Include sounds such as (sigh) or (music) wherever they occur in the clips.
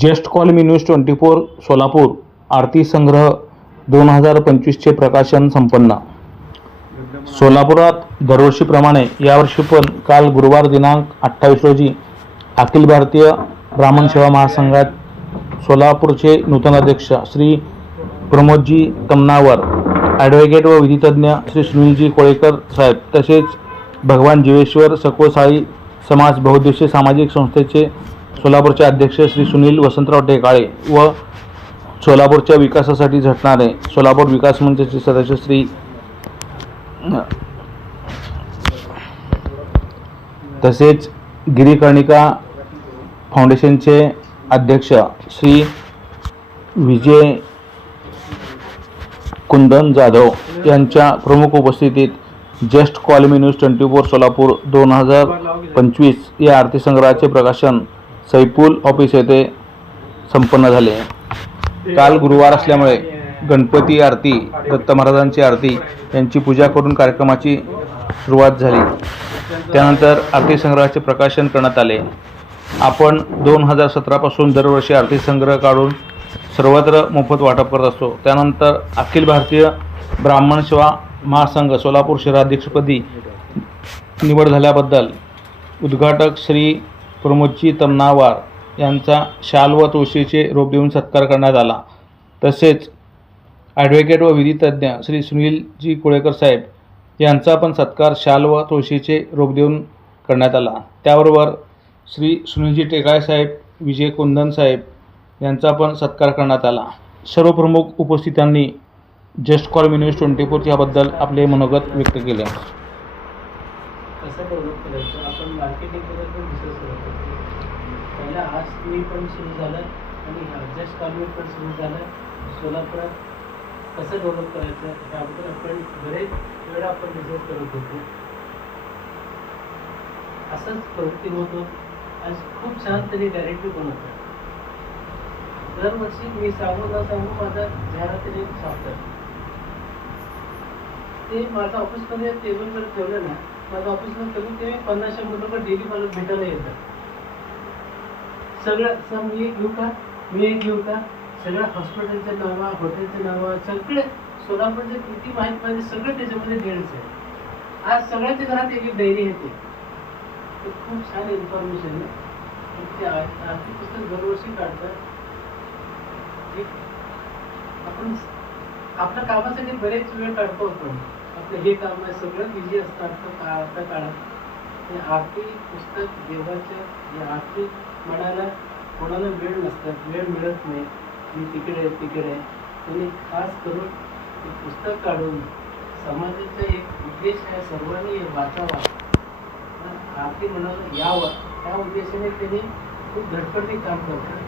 Just call me news twenty four Solapur आरती संग्रह दोन हजार पंचवीसचे प्रकाशन संपन्न. सोलापुरात दरवर्षीप्रमाणे यावर्षी पण काल गुरुवार दिनांक अठ्ठावीस रोजी अखिल भारतीय ब्राह्मण सेवा महासंघात सोलापूरचे नूतन अध्यक्ष श्री प्रमोदजी तमनावर ॲडव्होकेट व विधितज्ञ श्री सुनीलजी कोळेकर साहेब तसेच भगवान जीवेश्वर सकोसाळी समाज बहुद्देशीय सामाजिक संस्थेचे सोलापूरचे अध्यक्ष श्री सुनील वसंतराव टेकाळे व सोलापूरच्या विकासासाठी झटणारे सोलापूर विकास मंचाचे सदस्य श्री तसेच गिरीकर्णिका फाउंडेशनचे अध्यक्ष श्री विजय कुंदन जाधव यांच्या प्रमुख उपस्थितीत just call me news twenty four Solapur दोन हजार पंचवीस या आरती संग्रहाचे प्रकाशन सैपूल ऑफिस येथे संपन्न झाले. काल गुरुवार असल्यामुळे गणपती आरती दत्त महाराजांची आरती यांची पूजा करून कार्यक्रमाची सुरुवात झाली. त्यानंतर आरती संग्रहाचे प्रकाशन करण्यात आले. आपण दोन हजार सतरापासून दरवर्षी आर्थिक संग्रह काढून सर्वत्र मोफत वाटप करत असतो. त्यानंतर अखिल भारतीय ब्राह्मण सेवा महासंघ सोलापूर शहराध्यक्षपदी निवड झाल्याबद्दल उद्घाटक श्री प्रमोदजी तमनावार यांचा शाल व तुळशीचे रोप देऊन सत्कार करण्यात आला. तसेच ॲडव्होकेट व विधितज्ञ श्री सुनीलजी कुळेकर साहेब यांचा पण सत्कार शाल व तुळशीचे रोप देऊन करण्यात आला. त्याबरोबर श्री सुनीलजी टेकाळे साहेब विजय कुंदन साहेब यांचा पण सत्कार करण्यात आला. सर्व प्रमुख उपस्थितांनी just call me news twenty four याबद्दल आपले मनोगत व्यक्त केले. कसं डेव्हलप करायचं आपण मार्केटिंगमध्ये पण दिसत करत होतो. पहिला आज मी पण सुरू झालं आणि जस्ट कॉलमी पण सुरू झालं. सोलापुरात कसं डेव्हलप करायचं त्याबद्दल आपण बरेच वेळा आपण डिस्कस करत होतो. असंच प्रवृत्ती होतो आज खूप छान तरी डायरेक्टली पण होतं दरवर्षी मी सांगू ना सांगू माझा जाहिरातीने सापडत ते माझं ऑफिसमध्ये टेबलवर ठेवलं ना माझ्या ऑफिसमध्ये कमीत कमी पन्नास शंभर रुपये डेली मला भेटायला येतात सगळं सर मी एक घेऊ का? मी एक घेऊ का? सगळ्या हॉस्पिटलचे नावा हॉटेलचे नावा सगळे सोलापूरचे किती माहीत पाहिजे सगळं त्याच्यामध्ये डेल्स आहे. आज सगळ्यांच्या घरात एक एक डायरी येते. ते खूप छान इन्फॉर्मेशन आहे ते आर्थिक पुस्तक दरवर्षी काढतात. आपण आपल्या कामासाठी बरेच वेळ काढतो आपण. आपलं हे काम आहे सगळं बिझी असतात आता का आता काळात. हे आरती पुस्तक देवाच्या जे आरती म्हणायला कोणाला वेळ नसतात वेळ मिळत नाही. मी तिकडे आहे तिकडे. आहे त्यांनी खास करून ते पुस्तक काढून समाजाचा एक उद्देश आहे सर्वांनी वाचावा. आरती म्हणायला यावं त्या उद्देशाने त्यांनी खूप धडपडीने काम करतात.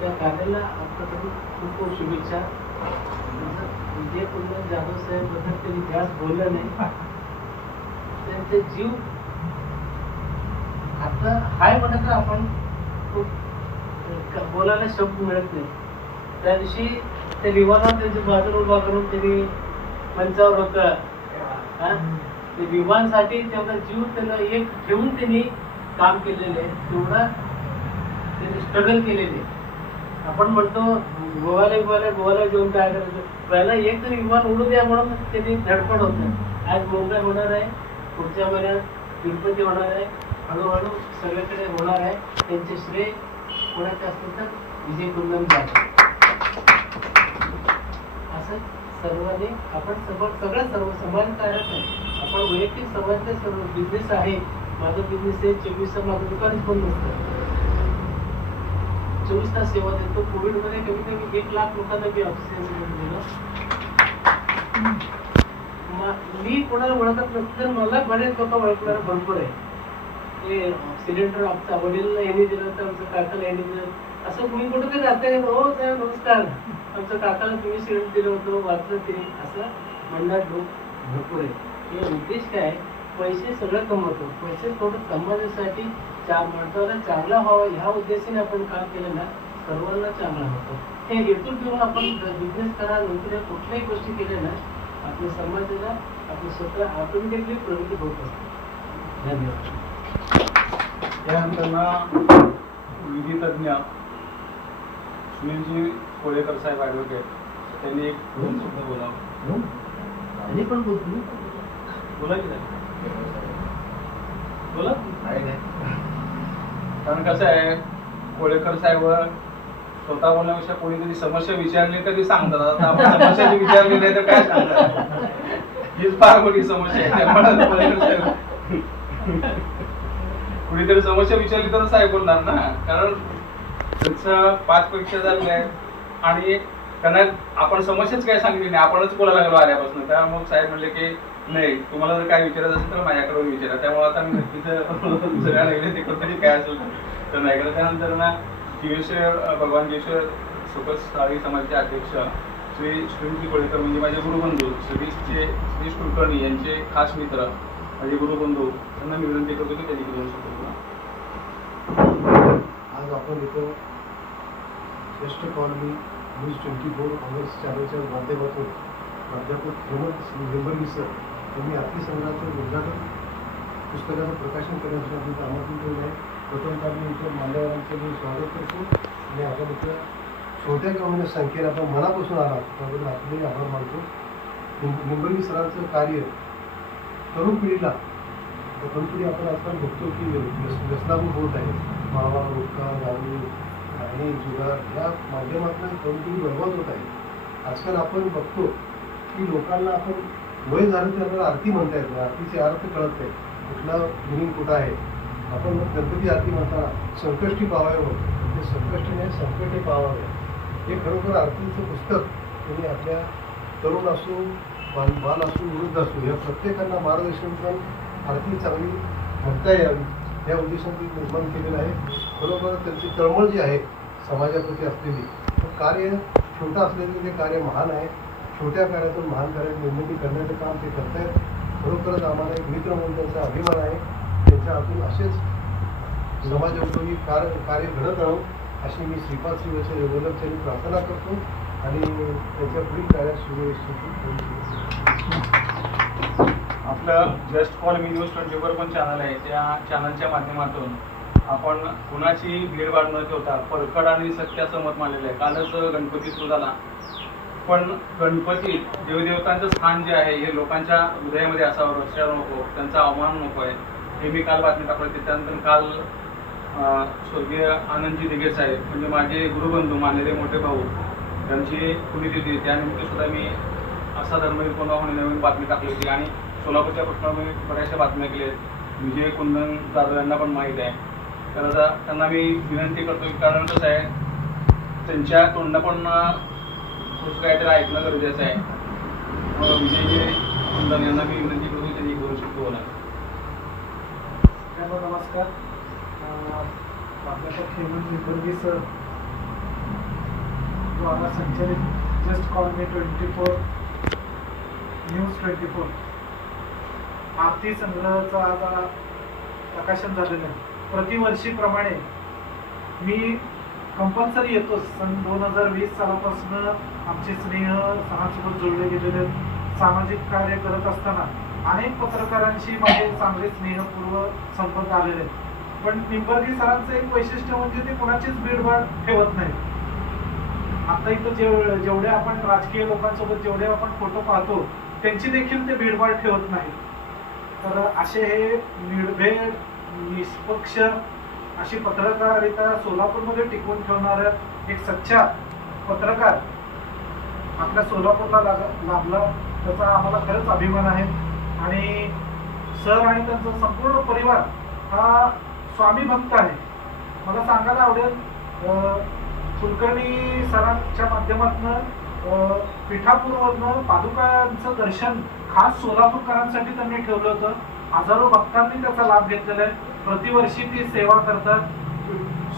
त्या कार्याला आपल्याकडून खूप खूप शुभेच्छा. विजय कुंदन जाधव साहेबबद्दल त्यांनी जास्त बोललं नाही. त्यांचे जीव आता हाय म्हणत आपण खूप बोलायला शब्द मिळत नाही. त्या दिवशी त्या विमानात त्यांची बाजूला उभा करून त्यांनी मंचावर होतं ते विमानसाठी तेवढा जीव त्यांना एक ठेवून त्यांनी काम केलेलं आहे. तेवढा त्यांनी स्ट्रगल केलेले आपण म्हणतो गोवाला गोव्याला गोवाला घेऊन काय करायचं? पहिला एक तरी विमान उडू द्या म्हणून त्यांनी धडपड होतं आज मुंबई होणार आहे पुढच्या महिन्यात तिरुपती होणार आहे हळूहळू सगळीकडे होणार आहे. त्यांचे श्रेय कोणाचे असतील तर विजय कुंदन जाधव असं सर्वांनी आपण सर्व सगळं सर्व समाजकारक आहे आपण वैयक्तिक समाजाचे सर्व बिझनेस आहे. माझं बिझनेस आहे चोवीस माझं दुकानच बंद नसतं. चोवीस तास सेवा देतो. कोविडमध्ये कमीत कमी एक लाख लोकांना मी ऑक्सिजन दिलं मी कोणाला ओळखत नसतं तर मला बरेच लोक ओळखणार भरपूर आहे. ते सिलेंडर आमचा वडील यांनी दिलं तर आमचं काकाला यांनी दिलं असं मी कुठेतरी रस्त्याने हो साहेब नमस्कार. आमचं काकाला तुम्ही सिलेंडर दिलं होतं वाचलं ते. असं म्हणणार लोक भरपूर आहे हे उद्देश काय आहे? पैसे सगळं कमवतो. पैसे थोडं समाजासाठी चार माणसाला चांगला व्हावा ह्या उद्देशाने आपण काम केलं ना सर्वांना चांगला होतो. हे हेतू ठेवून आपण बिझनेस करा नोकरी कुठल्याही गोष्टी केल्या ना आपल्या समाजाला आपलं स्वतः ऑटोमॅटिकली प्रगती होत असते. धन्यवाद. त्यानंतर विधितज्ञ सुनीलजी कोळेकर साहेब ॲडव्होकेट त्यांनी एक दोन शब्द बोलावं. आणि पण बोलतो. बोला की नाही? बोला. कारण कसं आहे कोळेकर साहेब स्वतः बोलण्यापेक्षा कोणीतरी समस्या विचारली तरी सांगतात. आता आपण समस्या विचारली नाही तर काय सांगतात हीच फार मोठी समस्या आहे. त्यामुळे कोळेकर साहेब कुणीतरी समस्या विचारली तर साहेब बोलणार ना. कारण त्यांचं पाच परीक्षा झालेल्या आहेत आणि त्यांना आपण समस्याच काय सांगितली नाही. आपणच बोलायला लागलो आल्यापासून. त्यामुळे मग साहेब म्हणले की नाही तुम्हाला जर काय विचारायचं असेल तर माझ्याकडून विचारा. त्यामुळे आता मी तिथं सगळ्यांना नवीन ते कधी काय असेल तर. नाही केलं त्यानंतर ना जीवेश्वर भगवान जीवेश्वर सुखद साळी समाजचे अध्यक्ष श्री श्रीमती कोळेकर म्हणजे माझे गुरुबंधू श्रीचे श्री श्री कुलकर्णी यांचे खास मित्र माझे गुरुबंधू त्यांना मी विनंती करतो की त्यांनी दोन शकतो आज आपण इथं श्रेष्ठ call me news twenty four August चॅनलच्या माध्यमातून प्राध्यापक हेमंत हेंबर्गी सर त्यांनी आपली संग्रहाचं उद्घाटन पुस्तकाचं प्रकाशन करण्यासाठी आपण आमंत्रण ठेवलं आहे प्रथमतः मी इथं मान्यवरांचं मी स्वागत करतो. आणि आपण इथं छोट्या कमी संख्येने आपण मनापासून आला त्याबद्दल आपले आभार मानतो. मुंबई सरांचं कार्य तरुण पिढीला तरुण पिढी आपण आजकाल बघतो की व्यस- व्यसनाभूत होत आहे. मावा गुटखा दारू आणि जुगार या माध्यमातून तरुण पिढी बरबाद होत आहे. आजकाल आपण बघतो की लोकांना आपण वय झालं तर आपल्याला आरती म्हणता येत नाही म्हणजे आरतीचे अर्थ कळत नाही. कुठला मिनिंग कुठं आहे? आपण गणपती आरती म्हणताना संकष्टी पावावे म्हणतो ते संकष्टी नाही संकटे पावावे. हे खरोखर आरतीचं पुस्तक. त्यांनी आपल्या तरुण असो बाल बाल असो वृद्ध असो या प्रत्येकांना मार्गदर्शन करून आरती चांगली म्हणता यावी या उद्देशाने निर्माण केलेलं आहे. बरोबर त्यांची तळमळ जी आहे समाजाप्रती असलेली कार्य छोटं असलेलं ते कार्य महान आहे. छोट्या कार्यातून महान कार्यात निर्मिती करण्याचं काम ते करत आहेत खरोखरच आम्हाला एक मित्र म्हणून त्यांचा अभिमान आहे. त्यांच्या हातून असेच समाजोपयोगी कार्य कार्य घडत राहू अशी मी श्रीपाद सिंह वैश्य वल्लभ प्रार्थना करतो आणि त्याच्या पुढील कार्यात सुरू आपलं just call me news twenty four पण चॅनल आहे. त्या चॅनलच्या माध्यमातून आपण कुणाची भीडभाड न ठेवता परखड आणि सत्याचं मत मांडलेलं आहे. कालच गणपती सुरू झाला पण गणपती देवदेवतांचं स्थान जे आहे हे लोकांच्या हृदयामध्ये असावं रस्त्यावर नको त्यांचा अवमान नको आहे. हे मी काल बातमी टाकली होती त्यानंतर काल स्वर्गीय आनंदजी दिघे साहेब म्हणजे माझे गुरुबंधू मानलेले मोठे भाऊ त्यांची पुण्यतिथी त्यानिमित्त सुद्धा मी असा धर्मवीर कोणा म्हणून नवीन बातमी टाकली होती. आणि सोलापूरच्या प्रश्नावर मी बऱ्याचशा बातम्या केल्या आहेत. विजय कुंदन जाधव यांना पण माहीत आहे. तर आता त्यांना मी विनंती करतो की कारण कसं आहे त्यांच्या तोंडापण पण थोडंसं ऐकणं गरजेचं आहे विजय कुंदन यांना मी विनंती करू त्यांनी एक शकतो शब्द बोला नमस्कार। प्राध्यापक हेमंत निबर्गी सर। द्वारा संचलित just call me twenty four news twenty four आरती संग्रहाचं आज प्रकाशन झालेलं आहे. प्रतिवर्षीप्रमाणे मी कंपल्सरी येतोच सन दोन हजार वीस सालापासून आमचे स्नेह सणासोबत जोडले गेलेले सामाजिक कार्य करत असताना अनेक पत्रकारांशी माझे चांगले स्नेहपूर्व संपर्क आलेले आहेत. पण निंबर्गी सरांचं एक वैशिष्ट्य म्हणजे ते कोणाचीच भीडभाड ठेवत नाही आता इथं जेव जेवढे आपण राजकीय लोकांसोबत जेवढे आपण फोटो पाहतो त्यांची देखील ते भीडभाड ठेवत नाही तर असे हे निर्भेड निष्पक्ष अशी पत्रकारिता सोलापूरमध्ये टिकवून ठेवणारं एक सच्चा पत्रकार आपल्या सोलापूरला लाग लाभला. त्याचा आम्हाला खरंच अभिमान आहे. आणि सर आणि त्यांचा संपूर्ण परिवार हा स्वामी भक्त आहे. मला सांगायला आवडेल कुलकर्णी सरांच्या माध्यमातून पिठापूरवरनं पादुकांचं दर्शन खास सोलापूरकरांसाठी त्यांनी ठेवलं होतं. हजारो भक्तांनी त्याचा लाभ घेतलेला आहे. प्रतिवर्षी ती सेवा करतात.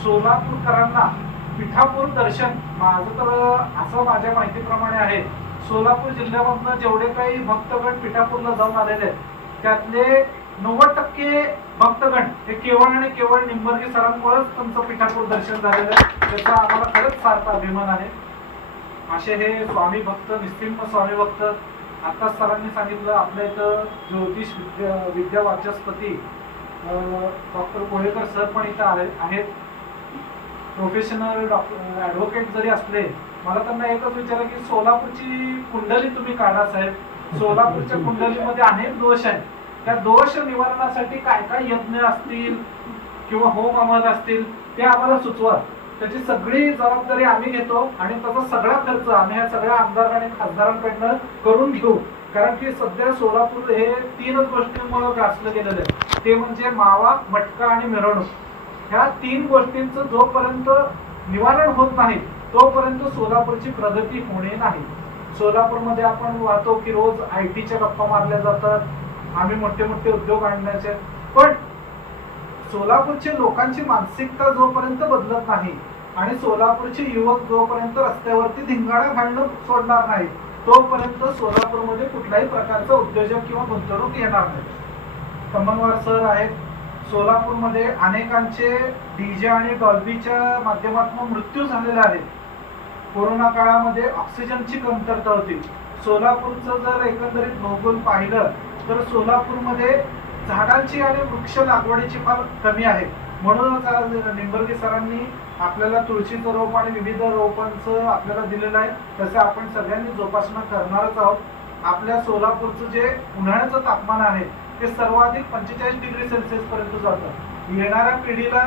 सोलापूरकरांना पिठापूर दर्शन माझं तर असं माझ्या माहितीप्रमाणे आहे. सोलापूर जिल्ह्यामधनं जेवढे काही भक्तगण पिठापूरला जाऊन आलेले आहेत त्यातले नव्वद टक्के भक्तगण हे केवळ आणि केवळ निंबर्गी सरांमुळेच त्यांचं पिठापूर दर्शन झालेलं आहे. त्याचा आम्हाला खरंच सार्थ अभिमान आहे. असे हे स्वामी भक्त निस्तिंप स्वामी भक्त आत्ताच सरांनी सांगितलं आपल्या इथं ज्योतिष विद्या विद्या वाचस्पती डॉक्टर कोळेकर सर पण इथं आले आहेत. प्रोफेशनल डॉक्टर ॲडव्होकेट जरी असले मला त्यांना एकच विचारा की सोलापूरची कुंडली तुम्ही काढा साहेब. सोलापूरच्या (laughs) कुंडलीमध्ये अनेक दोष आहेत. त्या दोष निवारणासाठी काय काय यज्ञ असतील किंवा होम अमल असतील ते आम्हाला सुचवा. त्याची सगळी जबाबदारी आम्ही घेतो आणि त्याचा सगळा खर्च आम्ही ह्या सगळ्या आमदार आणि खासदारांकडनं करून घेऊ. कारण की सध्या सोलापूर हे तीनच गोष्टींमुळे ग्रासलं गेलेलं आहे. ते म्हणजे मावा मटका आणि मिरवणूक. ह्या तीन गोष्टींचं जोपर्यंत निवारण होत नाही तोपर्यंत सोलापूरची प्रगती होणे नाही. सोलापूरमध्ये आपण पाहतो की रोज आय टीच्या गप्पा मारल्या जातात आम्ही मोठे मोठे उद्योग आणण्याचे. पण सोलापूरच्या लोकांची मानसिकता जोपर्यंत बदलत नाही आणि सोलापूरचे युवक जोपर्यंत रस्त्यावरती धिंगाणा घालणं सोडणार नाही तोपर्यंत सोलापूरमध्ये कुठल्याही प्रकारचा उद्योजक किंवा गुंतवणूक येणार नाही. कमलवार सर आहेत. सोलापूरमध्ये अनेकांचे डीजे आणि डॉल्बीच्या माध्यमातून मृत्यू झालेले आहेत. कोरोना काळामध्ये ऑक्सिजनची कमतरता होती. सोलापूरचं जर एकंदरीत भौगोल पाहिलं तर सोलापूरमध्ये झाडांची आणि वृक्ष लागवडीची फार कमी आहे. म्हणूनच आज निंबर्गे सरांनी आपल्याला तुळशीचं रोप आणि विविध रोपांचं आपल्याला दिलेलं आहे. तसे आपण सगळ्यांनी जोपासना करणारच आहोत. आपल्या सोलापूरचं जे उन्हाळ्याचं तापमान आहे ते सर्वाधिक पंचेचाळीस डिग्री सेल्सिअस पर्यंत जातं येणाऱ्या पिढीला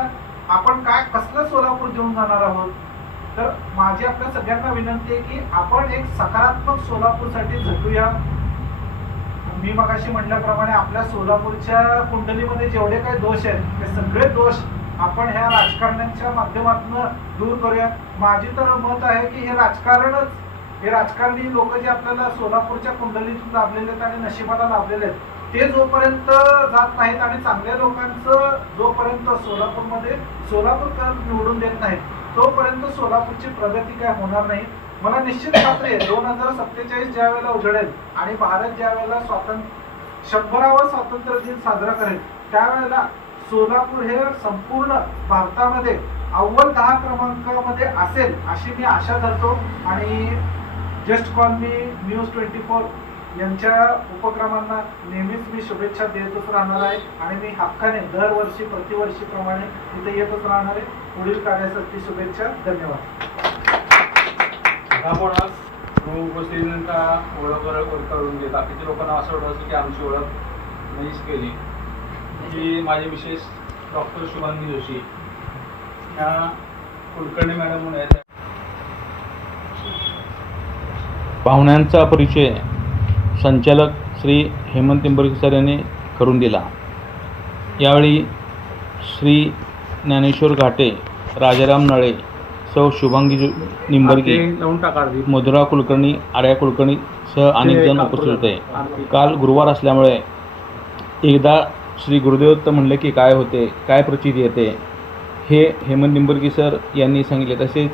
आपण काय कसलं सोलापूर देऊन जाणार आहोत? तर माझी आपल्या सगळ्यांना विनंती आहे की आपण एक सकारात्मक सोलापूरसाठी झटूया. मी मगाशी म्हटल्याप्रमाणे आपल्या सोलापूरच्या कुंडलीमध्ये जेवढे काही दोष आहेत ते सगळे दोष आपण ह्या राजकारण्यांच्या माध्यमातून दूर करूया माझी तर मत आहे की हे राजकारणच. हे राजकारणी लोक जे आपल्याला सोलापूरच्या कुंडलीतून लाभलेले आहेत आणि नशिबाला लाभलेले आहेत ते जोपर्यंत जात नाहीत आणि चांगल्या लोकांचं जोपर्यंत सोलापूरमध्ये सोलापूरकर निवडून देत नाहीत तोपर्यंत सोलापूरची प्रगती काय होणार नाही. मला निश्चित खात्री आहे दोन हजार सत्तेचाळीस ज्या वेळेला उजळेल आणि भारत ज्या वेळेला स्वातंत्र्य शंभरावा स्वातंत्र्य दिन साजरा करेल त्यावेळेला सोलापूर हे संपूर्ण भारतामध्ये अव्वल दहा क्रमांकामध्ये असेल अशी मी आशा धरतो. आणि just call me news twenty four यांच्या उपक्रमांना नेहमीच मी शुभेच्छा देतच राहणार आहे. आणि मी हक्काने दरवर्षी प्रतिवर्षीप्रमाणे इथे येतच राहणार आहे. पुढील कार्यासाठी शुभेच्छा. धन्यवाद. आपण आज ओळख ओळख करून घेता बाकीच्या लोकांना असं वाटत असेल की आमची ओळख नाहीच केली. की माझे विशेष डॉक्टर शुभांगी जोशी ह्या कुलकर्णी मॅडम म्हणून आहेत. पाहुण्यांचा परिचय संचालक श्री हेमंत निंबर्गे सर यांनी करून दिला. यावेळी श्री ज्ञानेश्वर घाटे राजाराम नळे सौ शुभांगी जु- निंबर्गे लावून टाका अर्धी. मधुरा कुलकर्णी आर्या कुलकर्णी सह अनेक जण उपस्थित होते. काल गुरुवार असल्यामुळे एकदा श्री गुरुदेवत्त म्हणले की काय होते काय प्रचिती येते हे हेमंत निंबर्गी सर यांनी सांगितले तसेच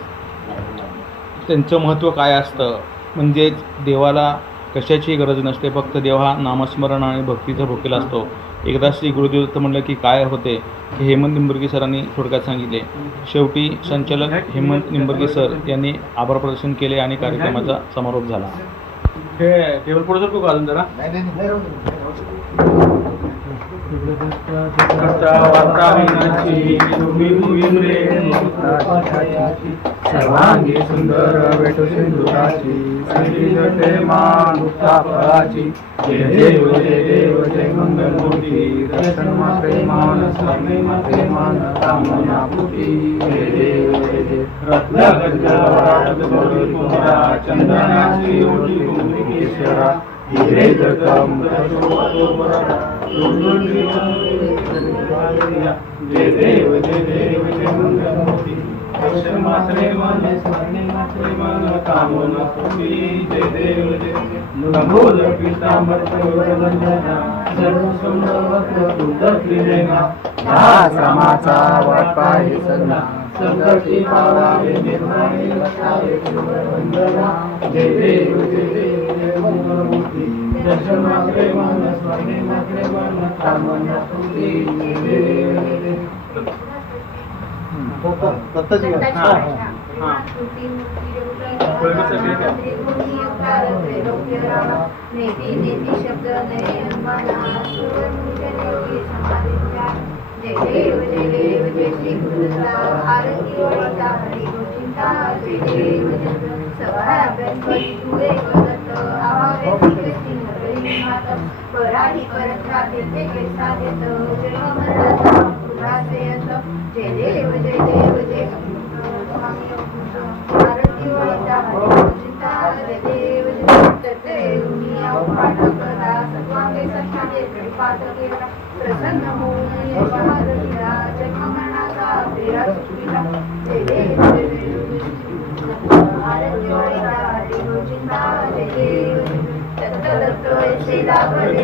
त्यांचं महत्त्व काय असतं म्हणजेच देवाला कशाची गरज नसते फक्त देव हा नामस्मरण आणि भक्तीचा भोकेला असतो एकदा श्री गुरुदेवत्त म्हणलं की काय होते हे हेमंत निंबर्गे सरांनी थोडक्यात सांगितले शेवटी संचालक हेमंत निंबर्गे सर यांनी आभार प्रदर्शन केले आणि कार्यक्रमाचा समारोप झाला हे टेबल पुढे अजून जरा करता विनाची तुम्ही सर्वांगी सुंदर भेटो सिंधुराची जटे मानुता फळाची जय देव जय देव जय मंगल मूर्ती दर्शन माते मान स्वामी माते मान कामना पुटी जय देव जय देव रत्न गंध मोहरा चंदनाची ओटी कुंभिकेश्वरा हिरे जगम जय देव जय देव जय मंगलमूर्ती दर्शन मात्रे मन स्मरणे मात्रे मन कामन पुटी जय देव जय सर्व सुंदर श्रमाचा वाटा हे सगळा संकटी पावावे निर्माणे लक्षावे वंदना जय देव जय देव जय मंगलमूर्ती दर्शन मात्रे मन स्मरणे मात्रे मन कामन पुटी जय देव जय देव दत्ताजी हा, हा. जय देव जय देव जय श्री गुरुदत्ता आरती वळता हरी गोचिंता जय देव जय देव सवाय अभ्यास देते कैसा देत जन्म जय देव जय देव जय स्वामी आरती वळता हरी देव देव मी पाठ करा सर्वांगे सख्याने कृपात प्रसन्न होऊन ये जन्म मरणाचा फेरा चुकविला जय देव जय देव आरती वळता हरी गोचिंता जय देव. दत्त दत्त ऐसे लागले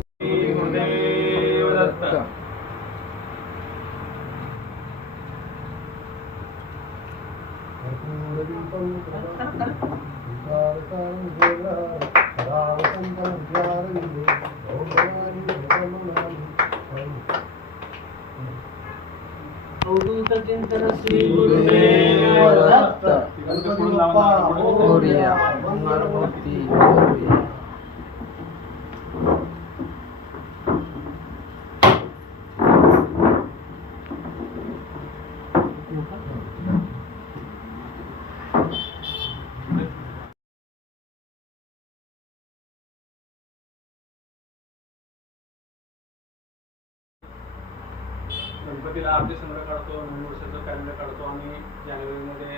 गणपतीला आरती संग्रह काढतो नवीन वर्षाचं कॅलेंडर काढतो आणि जानेवारीमध्ये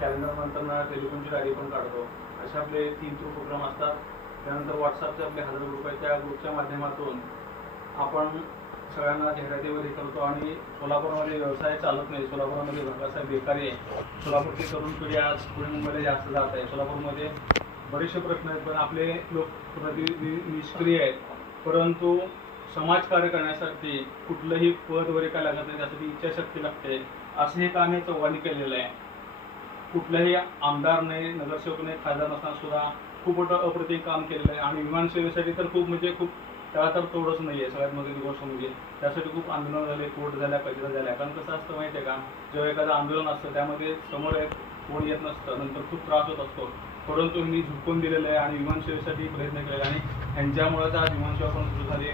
कॅलेंडर नंतर टेलिफोनची गाडी पण काढतो. असे आपले तीन थ्रू प्रोग्राम असतात. त्यानंतर व्हॉट्सअपचे आपले हजार ग्रुप आहे त्या ग्रुपच्या माध्यमातून आपण सगळ्यांना जाहिरातीवर हे करतो आणि सोलापूरमध्ये व्यवसाय चालत नाही. सोलापूरमध्ये भरकासा बेकारी आहे. सोलापूरची तरुण पिढी आज पुणे मुंबईला जास्त जात आहे. सोलापूरमध्ये बरेचसे प्रश्न आहेत पण आपले लोक प्रतिनिधी निष्क्रिय आहेत. परंतु समाजकार्य करण्यासाठी कुठलंही पद वगैरे काय लागत नाही त्यासाठी इच्छाशक्ती लागते. असं हे काम हे चव्हाणी केलेलं आहे. कुठल्याही आमदार नाही नगरसेवक नाही खासदार नसताना सुद्धा खूप मोठं अप्रतिम काम केलेलं आहे. आणि विमानसेवेसाठी तर खूप म्हणजे खूप त्याला तर तोडच नाही आहे सगळ्यात महत्त्वाची गोष्ट म्हणजे. त्यासाठी खूप आंदोलन झाले कोर्ट झाल्या पैसा झाल्या. कारण कसं असतं माहिती आहे का? जेव्हा एखादं आंदोलन असतं त्यामध्ये समोर एक कोण येत नसतं नंतर खूप त्रास होत असतो. परंतु मी झुकून दिलेलं आहे आणि विमानसेवेसाठी प्रयत्न केलेला आहे. आणि ह्यांच्यामुळेच आज विमानसेवा पण सुरू झाली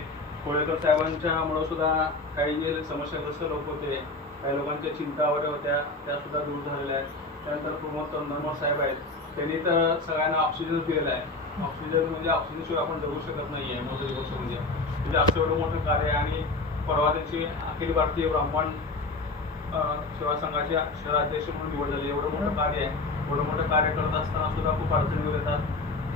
कोळेकर साहेबांच्यामुळं सुद्धा काही जे समस्याग्रस्त लोक होते काही लोकांच्या चिंता वगैरे होत्या त्या सुद्धा दूर झालेल्या आहेत. त्यानंतर प्रमोद तंदरमर साहेब आहेत. त्यांनी तर सगळ्यांना ऑक्सिजन दिलेला आहे. ऑक्सिजन म्हणजे ऑक्सिजनशिवाय आपण जगू शकत नाही आहे मोठी गोष्ट म्हणजे. म्हणजे असं एवढं मोठं कार्य आहे आणि परवा त्यांची अखिल भारतीय ब्राह्मण सेवा संघाचे शहराध्यक्ष म्हणून निवड झाली. एवढं मोठं कार्य आहे. एवढं मोठं कार्य करत असताना सुद्धा खूप अडचणी येतात.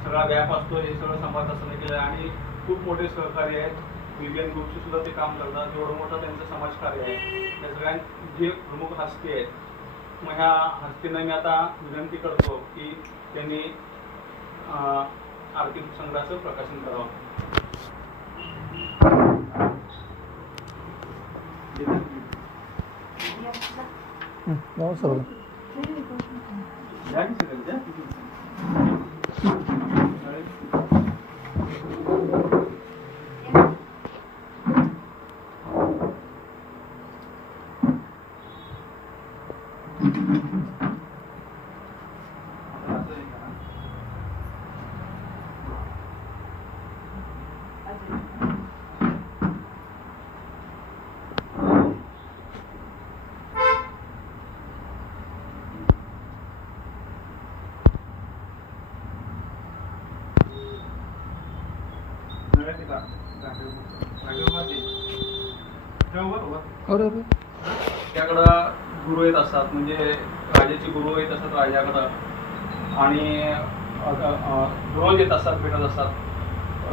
सगळा गॅप असतो हे सगळं सांभाळत असताना केलं आहे. आणि खूप मोठे सहकार्य आहेत. विवियन ग्रुपचे सुद्धा ते काम करतात. एवढं मोठं त्यांचं समाजकार्य आहे. त्या सगळ्यां जे प्रमुख हस्ती आहेत मग ह्या हस्तीनं मी आता विनंती करतो की त्यांनी आर्थिक संग्रहाचं प्रकाशन करावं. या की सगळे, या की. असं हे करा. नव्या ठिका- जागेवर- जागेवरती. ठेव बरोबर. त्याकडं गुरु येत असतात म्हणजे राजाचे गुरु येत असतात राजाकडं. आणि रोज येत असतात भेटत असतात.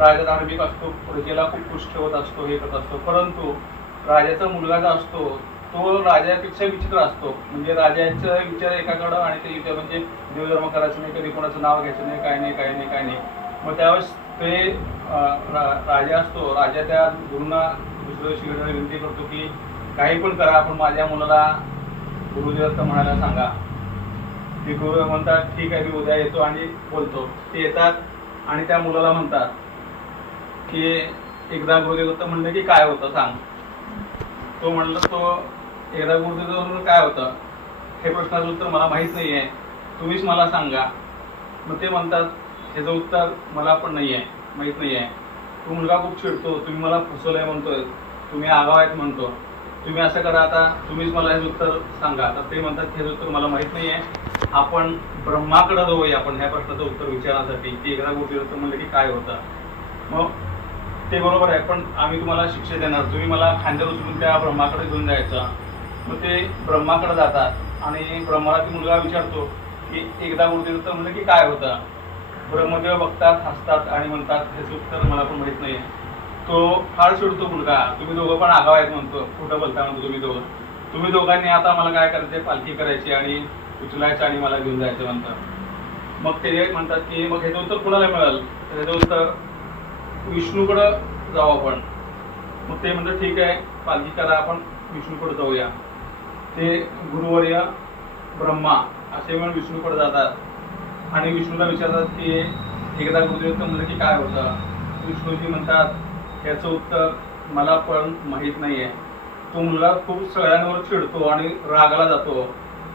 राजा धार्मिक असतो प्रजेला खूप खुश ठेवत असतो हे करत असतो. परंतु राजाचा मुलगा जो असतो तो राजापेक्षा विचित्र असतो. म्हणजे राजाचा विचार एकाकडं आणि ते विचार म्हणजे देवधर्म करायचं नाही कधी कोणाचं नाव घ्यायचं नाही काय नाही काय नाही काय नाही. मग त्यावेळेस ते रा- राजा असतो राजा त्या गुरुंना दुसऱ्या शिकवण्याला विनंती करतो की काही पण करा पण माझ्या मुलाला गुरुदेवत्त म्हणायला सांगा. ते गुरु म्हणतात ठीक आहे मी उद्या येतो आणि बोलतो. ते येतात आणि त्या मुलाला म्हणतात की एकदा गुरुदेव म्हणलं की काय होतं सांग. तो म्हणलं तो एकदा गुरुदेव काय होतं? हे प्रश्नाचं उत्तर मला माहीत नाही आहे तुम्हीच मला सांगा. मग ते म्हणतात ह्याचं उत्तर मला पण नाही आहे माहीत नाही आहे तो मुलगा खूप चिडतो तुम्ही मला फसवलंय म्हणतोय तुम्ही आगाव आहेत म्हणतो. तुम्ही असं करा आता तुम्हीच मला हे उत्तर सांगा. तर ते म्हणतात हे उत्तर मला माहीत नाही आहे आपण ब्रह्माकडे जाऊया आपण ह्या प्रश्नाचं उत्तर विचारण्यासाठी. की एकदा गोष्टी उत्तर म्हणलं की काय होतं. मग ते बरोबर आहे पण आम्ही तुम्हाला शिक्षा देणार. तुम्ही मला खांद्यावर उचलून त्या ब्रह्माकडे घेऊन जायचं. मग ते ब्रह्माकडे जातात आणि ब्रह्माला ती मुलगा विचारतो की एकदा गुरुदेव उत्तर म्हणलं की काय होतं. ब्रह्मदेव बघतात हसतात आणि म्हणतात त्याचं उत्तर मला पण माहीत नाही तो फार चिडतो मुलगा. तुम्ही दोघं पण आगाव आहेत म्हणतो. खोटं बोलता म्हणतो तुम्ही दोघं. तुम्ही दोघांनी आता मला काय करायचं पालखी करायची आणि उचलायचं आणि मला घेऊन जायचं म्हणतात. मग ते म्हणतात की मग ह्याचं उत्तर कुणाला मिळेल? तर ह्याचं उत्तर विष्णूकडं जाऊ आपण. मग ते म्हणतात ठीक आहे पालखी करा आपण विष्णूकडे जाऊया. ते गुरुवर्य ब्रह्मा असे म्हणून विष्णूकडे जातात. आणि विष्णूला विचारतात की एकदा गुरुदेव म्हणलं की काय होतं? विष्णूजी म्हणतात याचं उत्तर मला पण माहीत नाही आहे तो मुलगा खूप सगळ्यांवर चिडतो आणि रागाला जातो.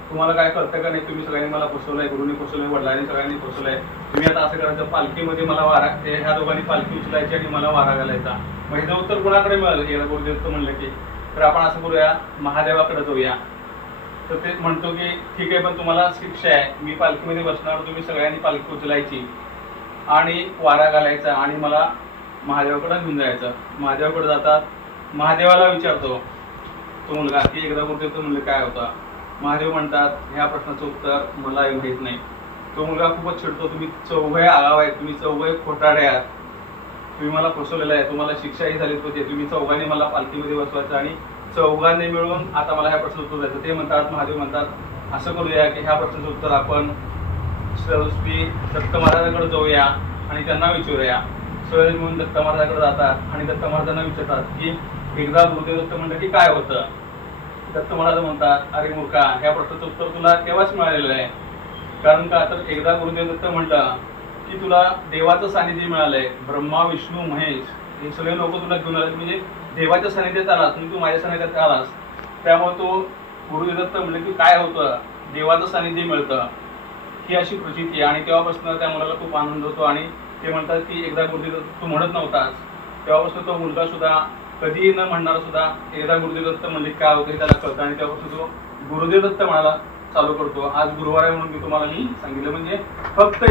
तुम्हाला काय कळतं का नाही? तुम्ही सगळ्यांनी मला पोसवलंय गुरुनी पोसवलंय वडिलांनी सगळ्यांनी पोसवलंय तुम्ही आता असं करायचं पालखीमध्ये मला वारा ह्या दोघांनी पालखी उचलायची आणि मला वारा घालायचा. मग ह्याचं उत्तर कुणाकडे मिळालं? एकदा गुरुदेव म्हणलं की तर आपण असं करूया महादेवाकडे जाऊया. तर ते म्हणतो की ठीक आहे पण तुम्हाला शिक्षा आहे. मी पालखीमध्ये बसणार तुम्ही सगळ्यांनी पालखी उचलायची आणि वारा घालायचा आणि मला महादेवाकडे घेऊन जायचं. महादेवाकडे जातात महादेवाला विचारतो तो मुलगा की एकदा कुठे तो मुलगा काय होता? महादेव म्हणतात ह्या प्रश्नाचं उत्तर मला येत नाही. तो मुलगा खूपच चिडतो तुम्ही चौघे आगाव आहेत तुम्ही चौघे खोटाडे आहात. तुम्ही मला फसवलेलं आहे तुम्हाला शिक्षाही झाली होती तुम्ही चौघांनी मला पालखीमध्ये बसवायचं आणि चौघांनी मिळून आता मला ह्या प्रश्न उत्तर द्यायचं. ते म्हणतात महादेव म्हणतात असं करूया की ह्या प्रश्नाचं उत्तर आपण श्री दत्त महाराजांकडे जाऊया आणि त्यांना विचारूया. सगळे मिळून दत्त महाराजांकडे जातात आणि दत्त महाराजांना विचारतात की एकदा गुरुदेव दत्त म्हणलं की काय होतं? दत्त महाराज म्हणतात अरे मूर्खा ह्या प्रश्नाचं उत्तर तुला तेव्हाच मिळालेलं आहे कारण का? तर एकदा गुरुदेव दत्त म्हणलं की तुला देवाचं सानिध्य मिळालंय. ब्रह्मा विष्णू महेश हे सगळे लोक तुला घेऊन आले म्हणजे देवाच्या सानिध्यात आलास म्हणजे तू माझ्या सानिध्यात आलास त्यामुळे तो गुरुदत्त म्हटलं की काय होतं? देवाचं सानिध्य मिळतं. ही अशी प्रचिती आहे. आणि तेव्हापासून त्या मुलाला खूप आनंद होतो आणि ते म्हणतात की एकदा गुरुदत्त तू म्हणत नव्हतास. तेव्हापासून तो मुलगा सुद्धा कधीही न म्हणणार सुद्धा एकदा गुरुदेव म्हणजे काय होते त्याला कळतं. आणि तेव्हापासून तो गुरुदेवदत्त म्हणाला चालू करतो. आज गुरुवार आहे म्हणून मी तुम्हाला मी सांगितलं. म्हणजे फक्त